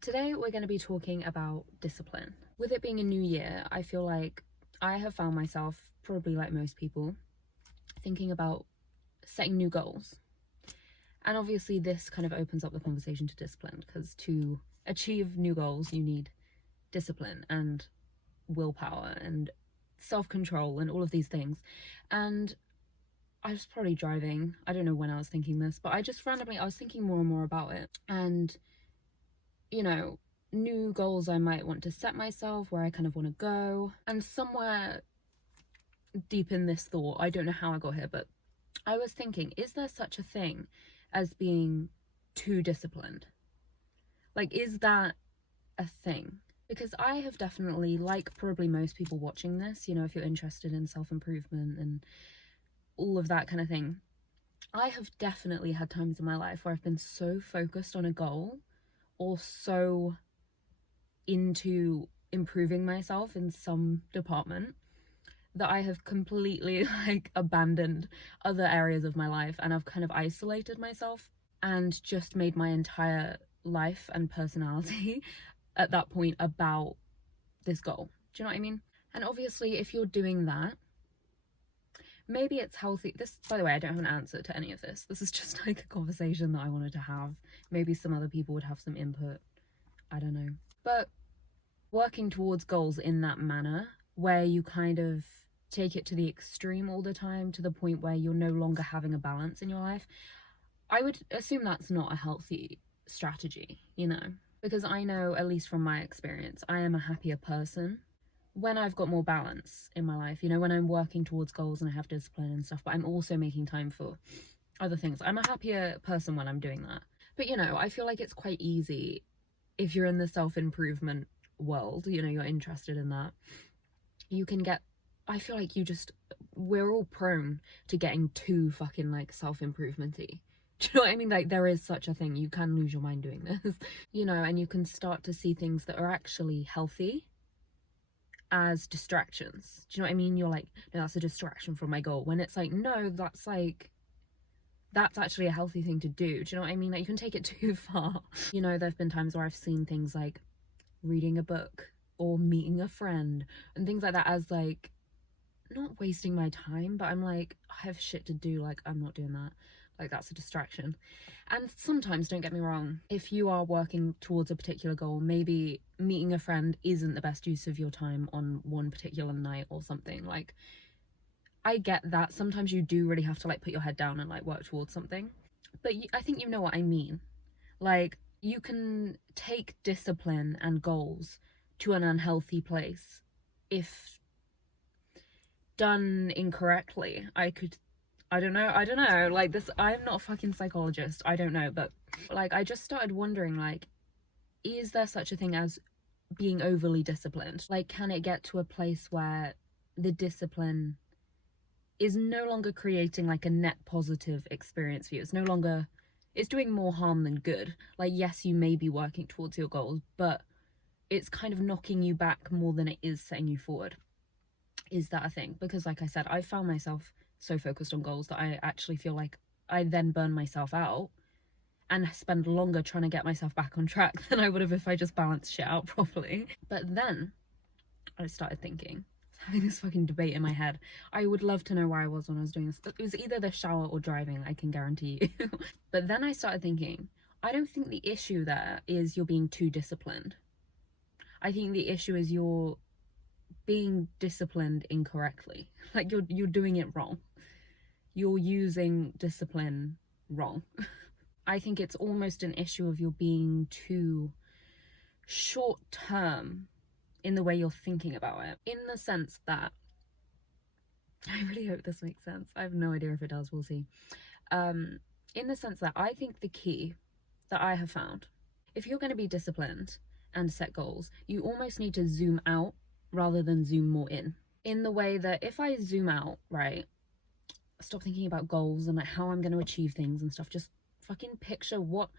Today we're going to be talking about discipline. With it being a new year, I feel like I have found myself, probably like most people, thinking about setting new goals. And obviously this kind of opens up the conversation to discipline, because to achieve new goals you need discipline and willpower and self-control and all of these things. And I was probably driving, I don't know when I was thinking this, but I was thinking more and more about it. And you know, new goals I might want to set myself, where I kind of want to go. And somewhere deep in this thought, I don't know how I got here, but I was thinking, is there such a thing as being too disciplined? Like, is that a thing? Because I have definitely, like probably most people watching this, if you're interested in self-improvement and all of that kind of thing, I have definitely had times in my life where I've been so focused on a goal or so into improving myself in some department that I have completely abandoned other areas of my life, and I've kind of isolated myself and just made my entire life and personality at that point about this goal. Do you know what I mean? And obviously if you're doing that, maybe it's healthy. This, by the way, I don't have an answer to any of this. This is just like a conversation that I wanted to have. Maybe some other people would have some input. I don't know. But working towards goals in that manner, where you kind of take it to the extreme all the time, to the point where you're no longer having a balance in your life, I would assume that's not a healthy strategy, because I know, at least from my experience, I am a happier person when I've got more balance in my life, when I'm working towards goals and I have discipline and stuff, but I'm also making time for other things. I'm a happier person when I'm doing that. But I feel like it's quite easy if you're in the self-improvement world, you're interested in that, you can get, I feel like we're all prone to getting too fucking self-improvement-y. Do you know what I mean? Like, there is such a thing. You can lose your mind doing this, and you can start to see things that are actually healthy as distractions. Do you know what I mean? You're like, no, that's a distraction from my goal. When it's like, no, that's actually a healthy thing to do. Do you know what I mean? Like, you can take it too far. There have been times where I've seen things like reading a book or meeting a friend and things like that as like not wasting my time, but I'm like, I have shit to do, like I'm not doing that. Like, that's a distraction. And sometimes, don't get me wrong, if you are working towards a particular goal, maybe meeting a friend isn't the best use of your time on one particular night or something. Like, I get that sometimes you do really have to put your head down and work towards something, but I think you know what I mean. Like, you can take discipline and goals to an unhealthy place if done incorrectly. I don't know, like, this, I'm not a fucking psychologist, I don't know, but I just started wondering, is there such a thing as being overly disciplined? Like, can it get to a place where the discipline is no longer creating a net positive experience for you? It's doing more harm than good. Like, yes, you may be working towards your goals, but it's kind of knocking you back more than it is setting you forward. Is that a thing? Because like I said, I found myself so focused on goals that I actually feel like I then burn myself out and spend longer trying to get myself back on track than I would have if I just balanced shit out properly. But then I started thinking, having this fucking debate in my head. I would love to know where I was when I was doing this. It was either the shower or driving, I can guarantee you. But then I started thinking, I don't think the issue there is you're being too disciplined. I think the issue is you're being disciplined incorrectly. Like, you're doing it wrong. You're using discipline wrong. I think it's almost an issue of you're being too short term in the way you're thinking about it, in the sense that, I really hope this makes sense, I have no idea if it does, we'll see. In the sense that I think the key that I have found, if you're going to be disciplined and set goals, you almost need to zoom out rather than zoom more in the way that if I zoom out, right, stop thinking about goals and how I'm going to achieve things and stuff, just fucking picture, what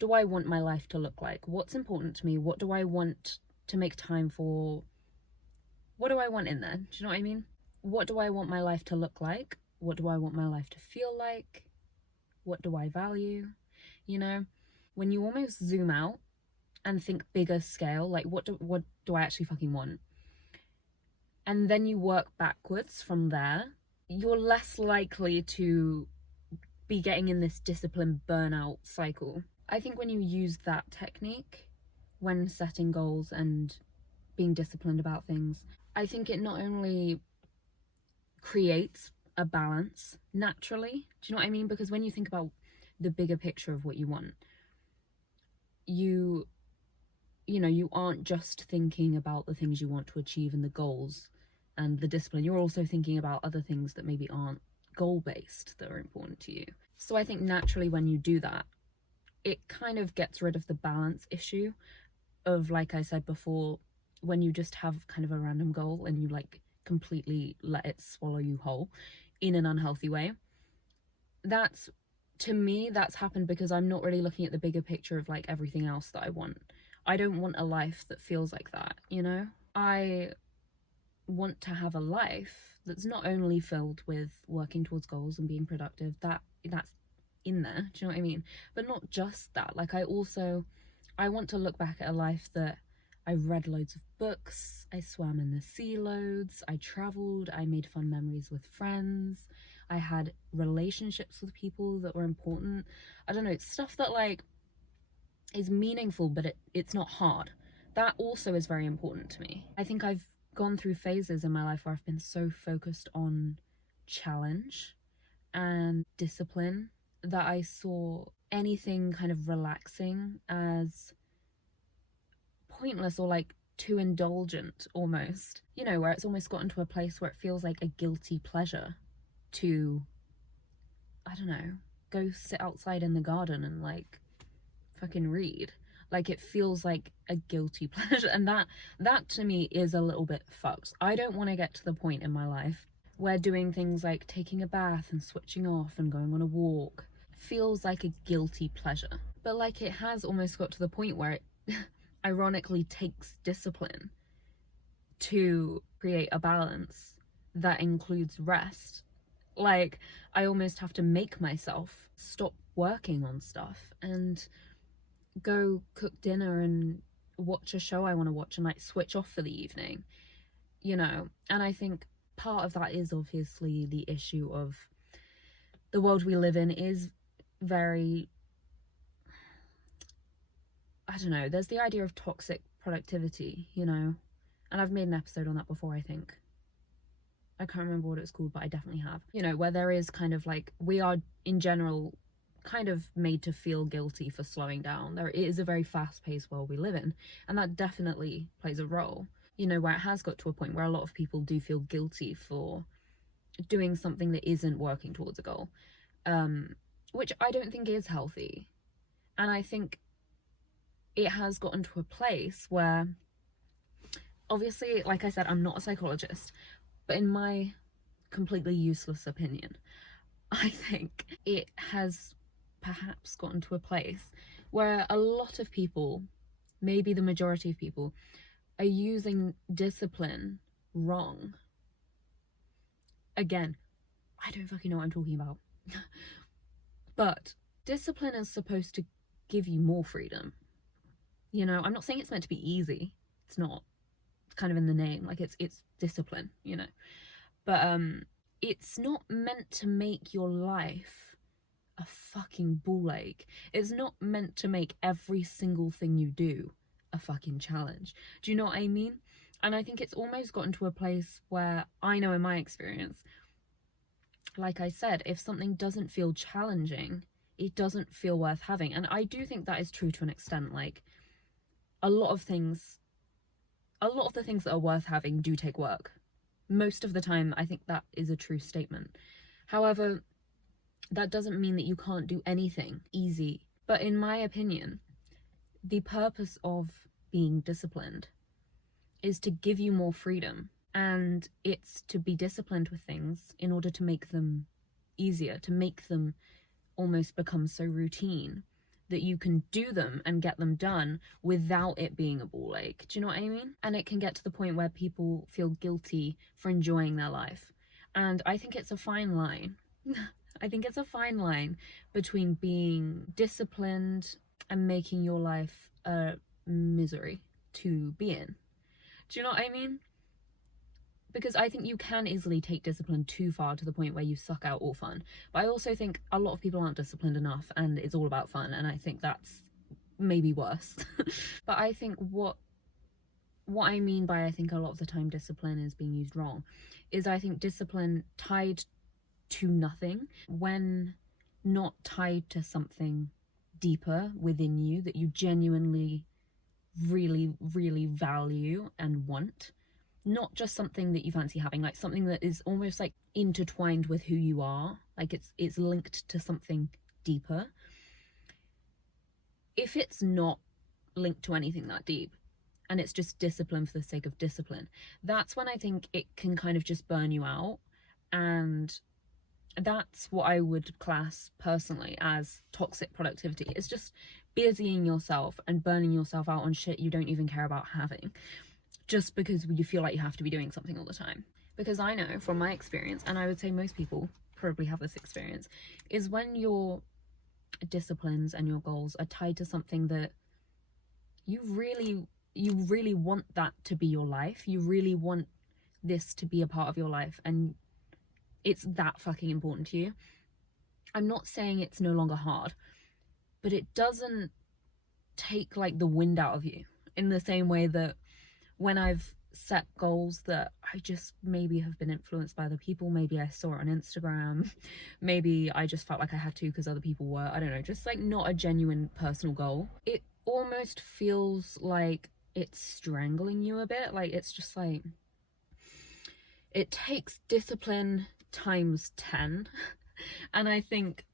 do I want my life to look like? What's important to me? What do I want to make time for? What do I want in there? Do you know what I mean? What do I want my life to look like? What do I want my life to feel like? What do I value? When you almost zoom out and think bigger scale, like what do I actually fucking want? And then you work backwards from there, you're less likely to be getting in this discipline burnout cycle. I think when you use that technique when setting goals and being disciplined about things, I think it not only creates a balance naturally, do you know what I mean? Because when you think about the bigger picture of what you want, you know, you aren't just thinking about the things you want to achieve and the goals and the discipline, you're also thinking about other things that maybe aren't goal-based that are important to you. So I think naturally when you do that, it kind of gets rid of the balance issue of, like I said before, when you just have kind of a random goal and you like completely let it swallow you whole in an unhealthy way. That's, to me, that's happened because I'm not really looking at the bigger picture of like everything else that I want. I don't want a life that feels like that, you know? I want to have a life that's not only filled with working towards goals and being productive, that's in there, do you know what I mean? But not just that. Like I want to look back at a life that I read loads of books, I swam in the sea loads, I traveled, I made fun memories with friends, I had relationships with people that were important. I don't know, it's stuff that like is meaningful, but it's not hard. That also is very important to me. I think I've gone through phases in my life where I've been so focused on challenge and discipline that I saw anything kind of relaxing as pointless or like too indulgent almost, you know, where it's almost gotten to a place where it feels like a guilty pleasure to, I don't know, go sit outside in the garden and like fucking read. Like it feels like a guilty pleasure, and that to me is a little bit fucked. I don't want to get to the point in my life where doing things like taking a bath and switching off and going on a walk feels like a guilty pleasure. But like it has almost got to the point where it ironically takes discipline to create a balance that includes rest. Like I almost have to make myself stop working on stuff and go cook dinner and watch a show I want to watch and like switch off for the evening, you know. And I think part of that is obviously the issue of the world we live in is very, I don't know, there's the idea of toxic productivity, you know, and I've made an episode on that before, I think. I can't remember what it's called, but I definitely have. You know, where there is kind of like, we are in general kind of made to feel guilty for slowing down. There is a very fast-paced world we live in, and that definitely plays a role, you know, where it has got to a point where a lot of people do feel guilty for doing something that isn't working towards a goal, which I don't think is healthy. And I think it has gotten to a place where, obviously, like I said, I'm not a psychologist, but in my completely useless opinion, I think it has perhaps gotten to a place where a lot of people, maybe the majority of people, are using discipline wrong. Again, I don't fucking know what I'm talking about. But discipline is supposed to give you more freedom. You know, I'm not saying it's meant to be easy. It's not. It's kind of in the name. Like it's discipline, you know. But it's not meant to make your life a fucking ball ache. It's not meant to make every single thing you do a fucking challenge. Do you know what I mean? And I think it's almost gotten to a place where I know in my experience, like I said, if something doesn't feel challenging, it doesn't feel worth having. And I do think that is true to an extent. Like a lot of the things that are worth having do take work. Most of the time, I think that is a true statement. However, that doesn't mean that you can't do anything easy. But in my opinion, the purpose of being disciplined is to give you more freedom, and it's to be disciplined with things in order to make them easier, to make them almost become so routine that you can do them and get them done without it being a ball ache. Do you know what I mean? And it can get to the point where people feel guilty for enjoying their life. And I think it's a fine line. I think it's a fine line between being disciplined and making your life a misery to be in. Do you know what I mean? Because I think you can easily take discipline too far to the point where you suck out all fun. But I also think a lot of people aren't disciplined enough and it's all about fun, and I think that's maybe worse. But I think what I mean by I think a lot of the time discipline is being used wrong is I think discipline tied to nothing, when not tied to something deeper within you that you genuinely really, really value and want, not just something that you fancy having, like something that is almost like intertwined with who you are, like it's linked to something deeper. If it's not linked to anything that deep and it's just discipline for the sake of discipline, that's when I think it can kind of just burn you out. And that's what I would class personally as toxic productivity. It's just busying yourself and burning yourself out on shit you don't even care about having, just because you feel like you have to be doing something all the time. Because I know from my experience, and I would say most people probably have this experience, is when your disciplines and your goals are tied to something that you really want that to be your life, you really want this to be a part of your life, and it's that fucking important to you. I'm not saying it's no longer hard, but it doesn't take like the wind out of you in the same way that when I've set goals that I just maybe have been influenced by other people, maybe I saw it on Instagram, maybe I just felt like I had to because other people were, I don't know, just like not a genuine personal goal, it almost feels like it's strangling you a bit. Like it's just like, it takes discipline times 10. And I think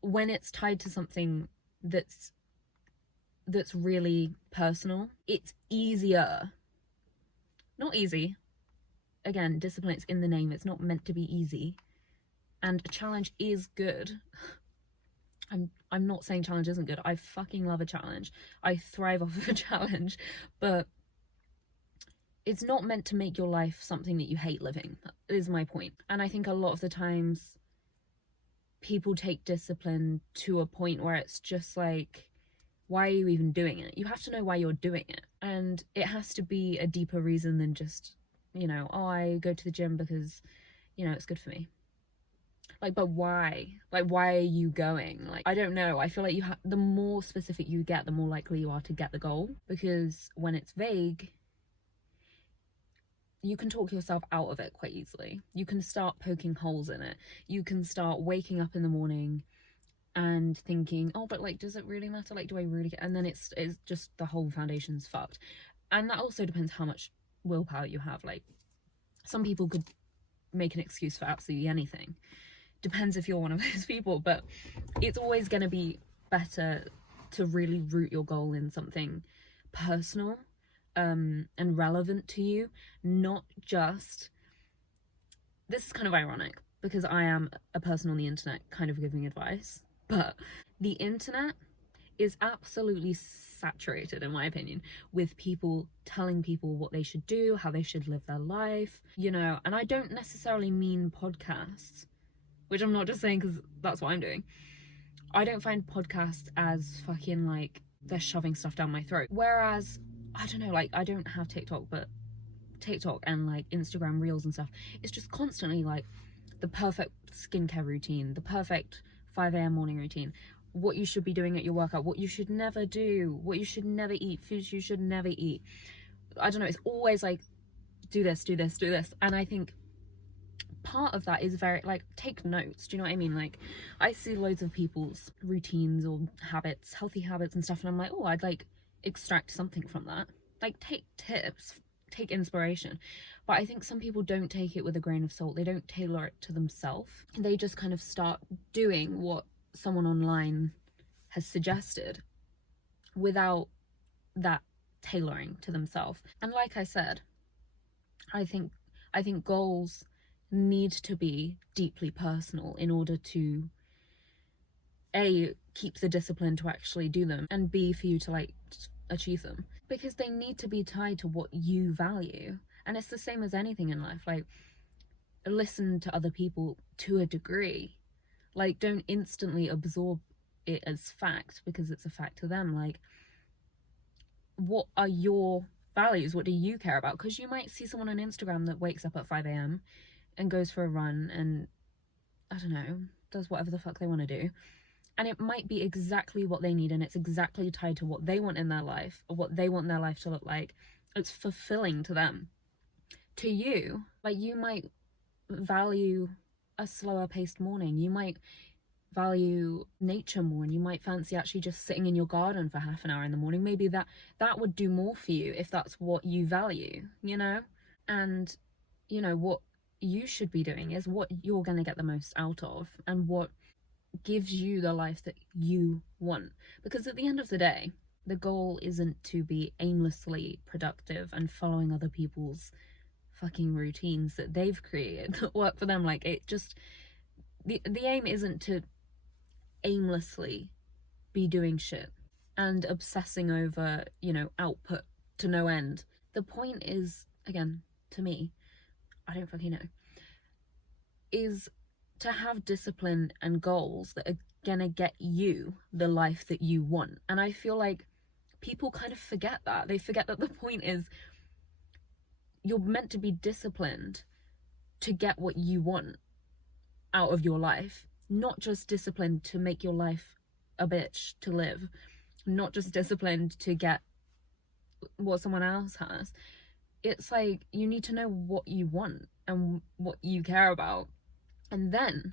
when it's tied to something that's really personal, it's easier. Not easy. Again, discipline, it's in the name. It's not meant to be easy. And a challenge is good. I'm not saying challenge isn't good. I fucking love a challenge. I thrive off of a challenge. But it's not meant to make your life something that you hate living. That is my point. And I think a lot of the times people take discipline to a point where it's just like, why are you even doing it? You have to know why you're doing it. And it has to be a deeper reason than just, you know, oh, I go to the gym because, you know, it's good for me. Like, but why? Like, why are you going? Like, I don't know. I feel like the more specific you get, the more likely you are to get the goal. Because when it's vague, you can talk yourself out of it quite easily. You can start poking holes in it. You can start waking up in the morning and thinking, oh, but like, does it really matter? Like, do I really get? And then it's just the whole foundation's fucked. And that also depends how much willpower you have. Like, some people could make an excuse for absolutely anything. Depends if you're one of those people, but it's always going to be better to really root your goal in something personal and relevant to you, not just, this is kind of ironic because I am a person on the internet kind of giving advice, but the internet is absolutely saturated, in my opinion, with people telling people what they should do, how they should live their life, you know. And I don't necessarily mean podcasts, which I'm not just saying because that's what I'm doing. I don't find podcasts as fucking like they're shoving stuff down my throat. Whereas, I don't know, like I don't have TikTok, but TikTok and like Instagram reels and stuff, it's just constantly like the perfect skincare routine, the perfect 5 a.m. morning routine, what you should be doing at your workout, what you should never do, what you should never eat, foods you should never eat. I don't know, it's always like, do this, do this, do this. And I think part of that is very, like, take notes. Do you know what I mean? Like, I see loads of people's routines or habits, healthy habits and stuff, and I'm like, oh, I'd like extract something from that. Like, take tips, take inspiration. But I think some people don't take it with a grain of salt. They don't tailor it to themselves. They just kind of start doing what someone online has suggested without that tailoring to themselves. And like I said, I think goals need to be deeply personal in order to A, keep the discipline to actually do them, and B, for you to like achieve them, because they need to be tied to what you value. And it's the same as anything in life. Like, listen to other people to a degree. Like, don't instantly absorb it as fact because it's a fact to them. Like, what are your values? What do you care about? Because you might see someone on Instagram that wakes up at 5 a.m. and goes for a run and, I don't know, does whatever the fuck they want to do. And it might be exactly what they need, and it's exactly tied to what they want in their life, or what they want their life to look like. It's fulfilling to them. To you, like, you might value a slower paced morning. You might value nature more, and you might fancy actually just sitting in your garden for half an hour in the morning. Maybe that would do more for you if that's what you value, you know? And, you know, what you should be doing is what you're going to get the most out of, and what gives you the life that you want. Because at the end of the day, the goal isn't to be aimlessly productive and following other people's fucking routines that they've created that work for them. Like, it just, the aim isn't to aimlessly be doing shit and obsessing over, you know, output to no end. The point is, again, to me, I don't fucking know, is to have discipline and goals that are gonna get you the life that you want. And I feel like people kind of forget that. They forget that the point is you're meant to be disciplined to get what you want out of your life, not just disciplined to make your life a bitch to live, not just disciplined to get what someone else has. It's like, you need to know what you want and what you care about, and then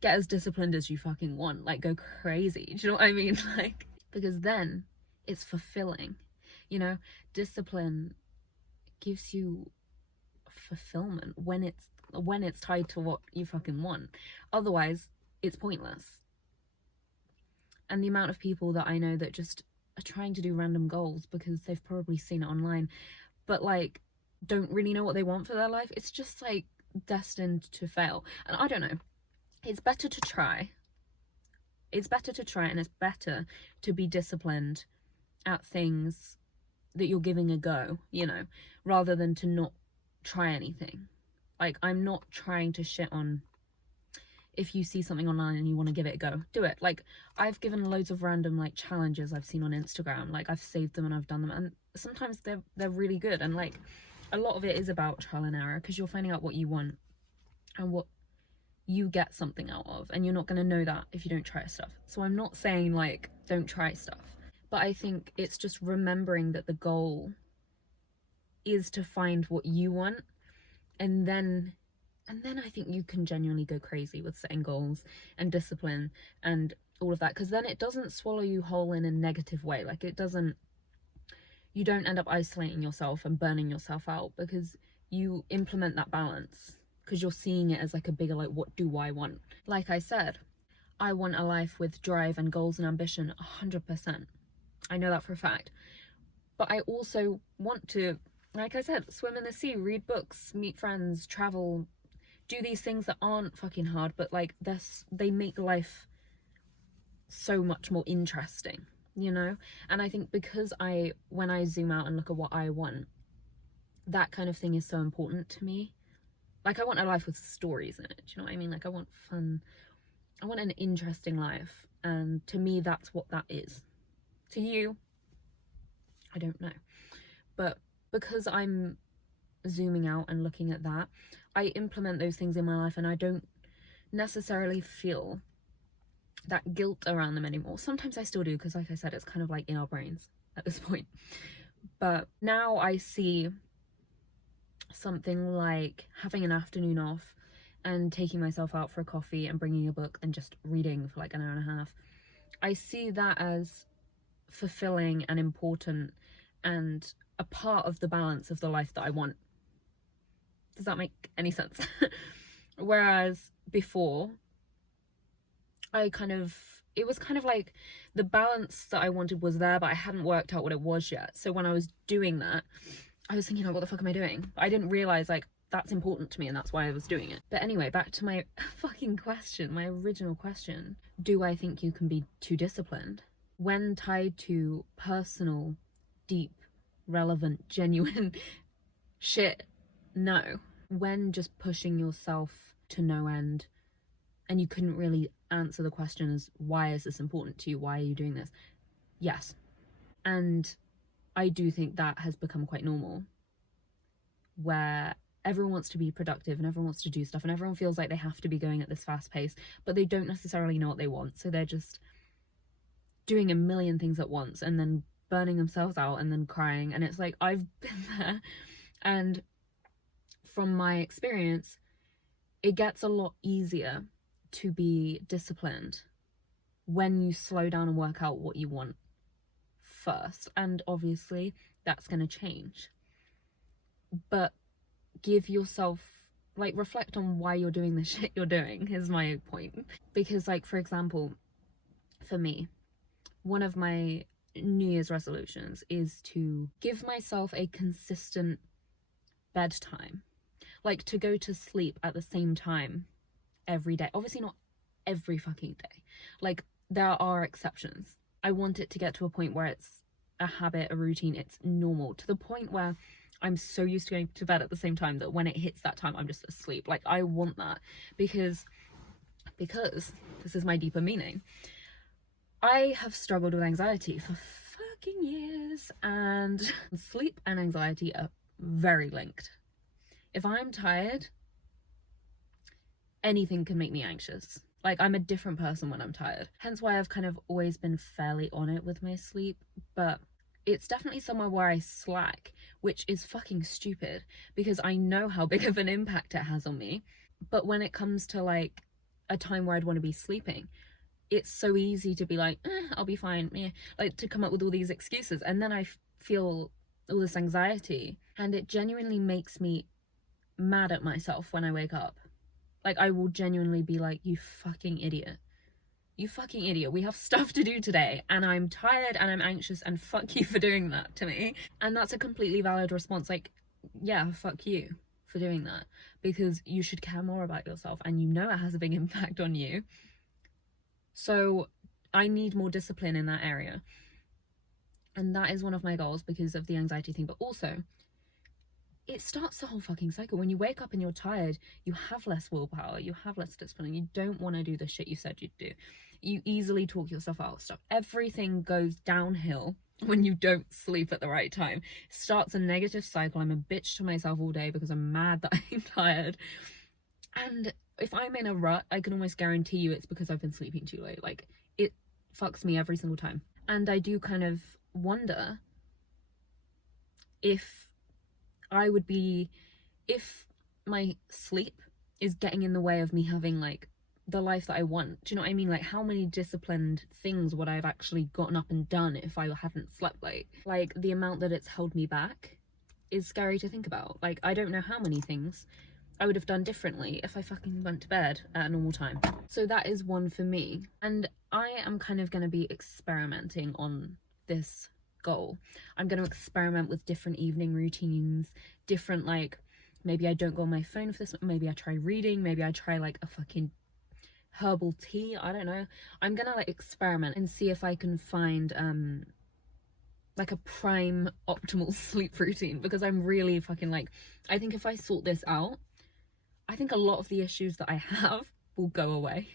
get as disciplined as you fucking want. Like, go crazy. Do you know what I mean? Like, because then it's fulfilling, you know? Discipline gives you fulfillment when it's tied to what you fucking want. Otherwise, it's pointless. And the amount of people that I know that just are trying to do random goals because they've probably seen it online, but like don't really know what they want for their life, it's just like destined to fail. And I don't know, it's better to try, and it's better to be disciplined at things that you're giving a go, you know, rather than to not try anything. Like, I'm not trying to shit on if you see something online and you want to give it a go, do it. Like, I've given loads of random like challenges I've seen on Instagram, like I've saved them and I've done them, and sometimes they're really good. And like, a lot of it is about trial and error, because you're finding out what you want and what you get something out of, and you're not going to know that if you don't try stuff. So I'm not saying like don't try stuff, but I think it's just remembering that the goal is to find what you want, and then I think you can genuinely go crazy with setting goals and discipline and all of that, because then it doesn't swallow you whole in a negative way. Like, you don't end up isolating yourself and burning yourself out, because you implement that balance, because you're seeing it as like a bigger, like, what do I want? Like I said, I want a life with drive and goals and ambition, 100%. I know that for a fact. But I also want to, like I said, swim in the sea, read books, meet friends, travel, do these things that aren't fucking hard, but like they make life so much more interesting, you know? And I think because when I zoom out and look at what I want, that kind of thing is so important to me. Like, I want a life with stories in it, do you know what I mean? Like, I want fun, I want an interesting life, and to me that's what that is. To you, I don't know. But because I'm zooming out and looking at that, I implement those things in my life, and I don't necessarily feel that guilt around them anymore. Sometimes I still do, because like I said, it's kind of like in our brains at this point. But now I see something like having an afternoon off and taking myself out for a coffee and bringing a book and just reading for like an hour and a half. I see that as fulfilling and important and a part of the balance of the life that I want. Does that make any sense? Whereas before, it was kind of like the balance that I wanted was there, but I hadn't worked out what it was yet. So when I was doing that, I was thinking, oh, what the fuck am I doing? I didn't realize like that's important to me, and that's why I was doing it. But anyway, back to my fucking question, my original question. Do I think you can be too disciplined? When tied to personal, deep, relevant, genuine shit, no. When just pushing yourself to no end, and you couldn't really answer the question as, why is this important to you? Why are you doing this? Yes. And I do think that has become quite normal, where everyone wants to be productive and everyone wants to do stuff and everyone feels like they have to be going at this fast pace, but they don't necessarily know what they want. So they're just doing a million things at once and then burning themselves out and then crying. And it's like, I've been there. And from my experience, it gets a lot easier to be disciplined when you slow down and work out what you want first. And obviously that's going to change, but give yourself, like, reflect on why you're doing the shit you're doing is my point. Because, like, for example, for me, one of my New Year's resolutions is to give myself a consistent bedtime, like to go to sleep at the same time every day. Obviously not every fucking day, like there are exceptions. I want it to get to a point where it's a habit, a routine, it's normal, to the point where I'm so used to going to bed at the same time that when it hits that time I'm just asleep. Like, I want that because this is my deeper meaning. I have struggled with anxiety for fucking years, and sleep and anxiety are very linked. If I'm tired, anything can make me anxious. Like, I'm a different person when I'm tired. Hence why I've kind of always been fairly on it with my sleep, but it's definitely somewhere where I slack, which is fucking stupid because I know how big of an impact it has on me. But when it comes to like a time where I'd want to be sleeping, it's so easy to be like, I'll be fine, like to come up with all these excuses, and then I feel all this anxiety, and it genuinely makes me mad at myself when I wake up. Like, I will genuinely be like, you fucking idiot, we have stuff to do today and I'm tired and I'm anxious, and fuck you for doing that to me. And that's a completely valid response. Like, yeah, fuck you for doing that, because you should care more about yourself and you know it has a big impact on you. So I need more discipline in that area. And that is one of my goals because of the anxiety thing. But also, it starts the whole fucking cycle. When you wake up and you're tired, you have less willpower, you have less discipline, you don't want to do the shit you said you'd do. You easily talk yourself out of stuff. Everything goes downhill when you don't sleep at the right time. It starts a negative cycle. I'm a bitch to myself all day because I'm mad that I'm tired. And if I'm in a rut, I can almost guarantee you it's because I've been sleeping too late. Like, it fucks me every single time. And I do kind of wonder if my sleep is getting in the way of me having like the life that I want. Do you know what I mean? Like, how many disciplined things would I have actually gotten up and done if I hadn't slept late? Like, the amount that it's held me back is scary to think about. Like, I don't know how many things I would have done differently if I fucking went to bed at a normal time. So that is one for me. And I am kind of going to be experimenting on this goal. I'm going to experiment with different evening routines, different, like, maybe I don't go on my phone for this, maybe I try reading, maybe I try like a fucking herbal tea, I don't know. I'm gonna like experiment and see if I can find like a prime optimal sleep routine, because I'm really fucking like, I think if I sort this out, I think a lot of the issues that I have will go away.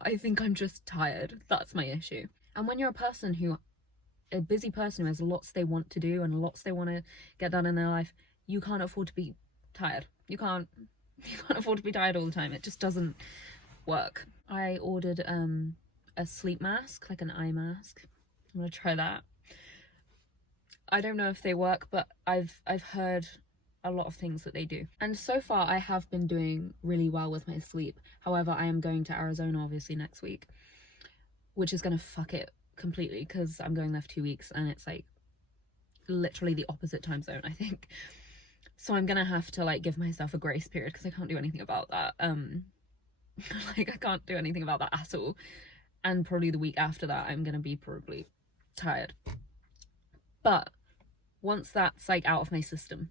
I think I'm just tired. That's my issue. And when you're a busy person who has lots they want to do and lots they want to get done in their life, you can't afford to be tired. You can't afford to be tired all the time. It just doesn't work. I ordered a sleep mask, like an eye mask. I'm gonna try that. I don't know if they work, but I've heard a lot of things that they do. And so far I have been doing really well with my sleep. However, I am going to Arizona obviously next week, which is gonna fuck it completely because I'm going there for 2 weeks and it's like literally the opposite time zone, I think. So I'm gonna have to like give myself a grace period because I can't do anything about that. Like, I can't do anything about that at all. And probably the week after that I'm gonna be probably tired. But once that's like out of my system,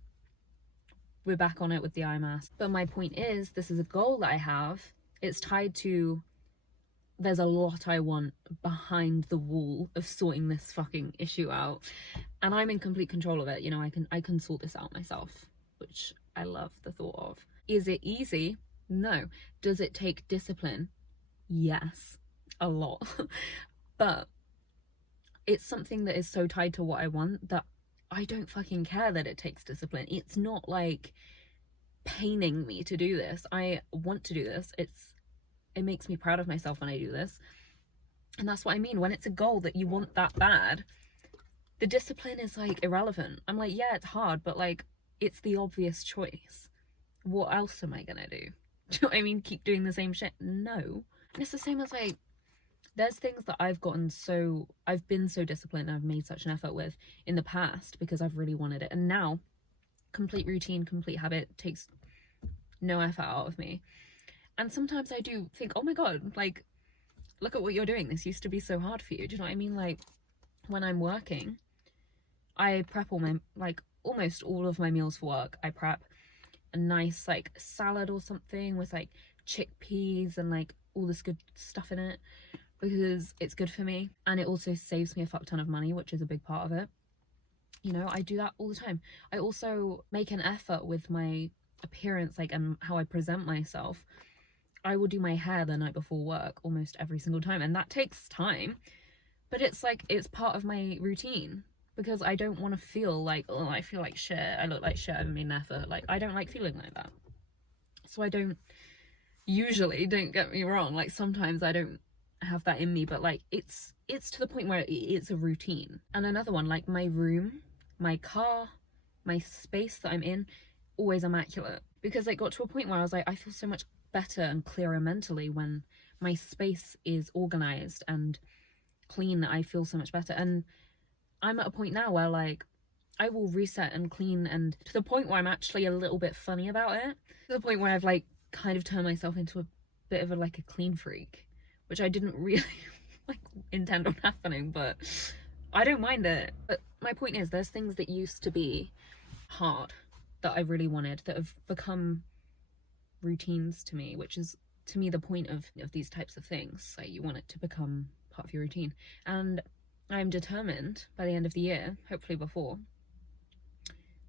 we're back on it with the eye mask. But my point is, this is a goal that I have. It's tied to, there's a lot I want behind the wall of sorting this fucking issue out, and I'm in complete control of it. You know, I can sort this out myself, which I love the thought of. Is it easy? No. Does it take discipline? Yes, a lot. But it's something that is so tied to what I want that I don't fucking care that it takes discipline. It's not like paining me to do this. I want to do this. It makes me proud of myself when I do this. And that's what I mean. When it's a goal that you want that bad, the discipline is like irrelevant. I'm like, yeah, it's hard, but like, it's the obvious choice. What else am I gonna do? Do you know what I mean? Keep doing the same shit? No. And it's the same as like, there's things that I've been so disciplined and I've made such an effort with in the past because I've really wanted it. And now, complete routine, complete habit takes no effort out of me. And sometimes I do think, oh my God, like, look at what you're doing. This used to be so hard for you. Do you know what I mean? Like, when I'm working, I prep almost all of my meals for work. I prep a nice like salad or something with like chickpeas and like all this good stuff in it because it's good for me, and it also saves me a fuck ton of money, which is a big part of it. You know, I do that all the time. I also make an effort with my appearance, like, and how I present myself. I will do my hair the night before work almost every single time, and that takes time, but it's like, it's part of my routine because I don't want to feel like, oh, I feel like shit, I look like shit, I haven't made an effort. Like, I don't like feeling like that. So I don't usually, don't get me wrong, like sometimes I don't have that in me, but like it's to the point where it's a routine. And another one, like my room, my car, my space that I'm in, always immaculate, because it got to a point where I was like, I feel so much better and clearer mentally when my space is organized and clean. I feel so much better, and I'm at a point now where like I will reset and clean, and to the point where I'm actually a little bit funny about it, to the point where I've like kind of turned myself into a bit of a clean freak, which I didn't really like intend on happening, but I don't mind it. But my point is, there's things that used to be hard that I really wanted that have become routines to me, which is to me the point of these types of things. Like, you want it to become part of your routine, and I'm determined by the end of the year, hopefully before,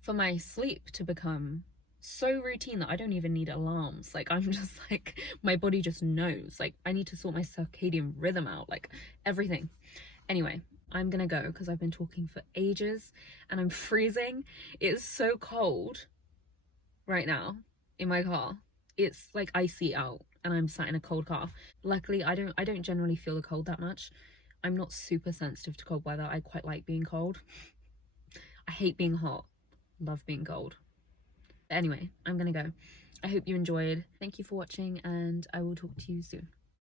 for my sleep to become so routine that I don't even need alarms. Like, I'm just like, my body just knows, like, I need to sort my circadian rhythm out, like everything. Anyway, I'm gonna go because I've been talking for ages and I'm freezing. It's so cold right now in my car. It's like icy out and I'm sat in a cold car. Luckily, I don't generally feel the cold that much. I'm not super sensitive to cold weather. I quite like being cold. I hate being hot. Love being cold. Anyway, I'm gonna go. I hope you enjoyed. Thank you for watching, and I will talk to you soon.